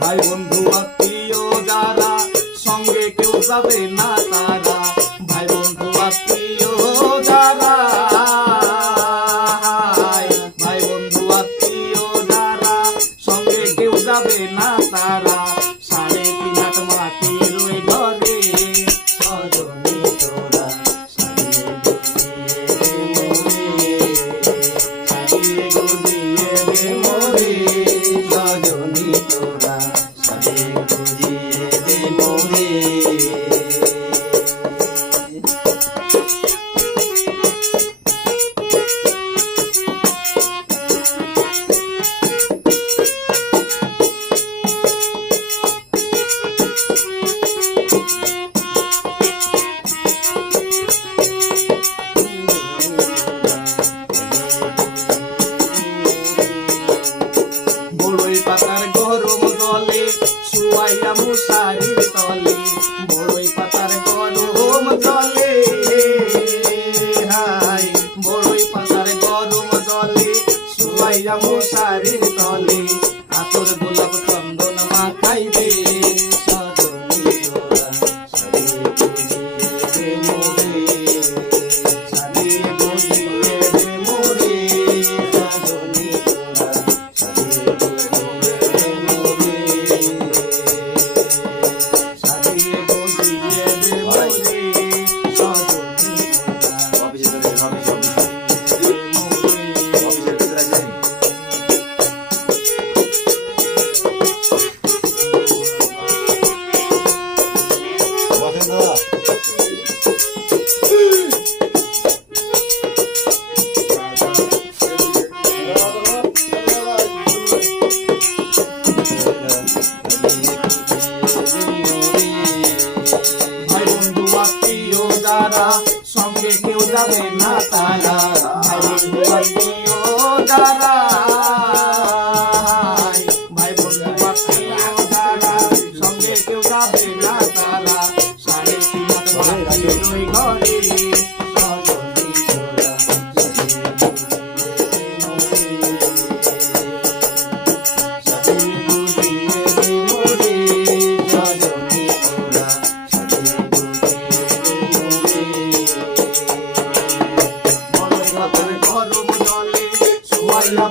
ভাই বন্ধু আত্মীয় যারা সঙ্গে কেউ যাবে না তারা, ভাই বন্ধু আত্মীয় যারা, ভাই বন্ধু আত্মীয় যারা সঙ্গে কেউ যাবে না তারা, 3.5 হাত মাটির ওই ঘরে সজনী তোরা সাজিয়ে গুজিয়ে দে মোরে, সজনী তোরা সাজিয়ে গুজিয়ে দে মোরে। বড়ই পাতার গরম জলে শুয়াইয়া মশারির তলে, বড়ই পাতার গরম জলে, হাই বড়ই পাতার গরম জলে শুয়াইয়া মশারির তলে, আতর গোলাপ চন্দন মাখাইবে সজনী তোরা সাজিয়ে গুজিয়ে দে মোরে, সাজিয়ে গুজিয়ে দে মোরে, সজনী তোরা সাজিয়ে গুজিয়ে দে মোরে, সাজিয়ে গুজিয়ে দে মোরে, সজনী ভাই বন্ধু আত্মীয় যারা সঙ্গে কেউ যাবে না তারা, ভাই বন্ধু আত্মীয় যারা, ভাই বন্ধু আত্মীয় যারা সঙ্গে কেউ যাবে না তারা, 3.5 হাত মাটির ওই ঘরে সজনী তোরা সাজিয়ে গুজিয়ে দে মোরে, সজনী তোরা সাজিয়ে গুজিয়ে দে মোরে। বড়ই পাতার গরম জলে শুয়াইয়া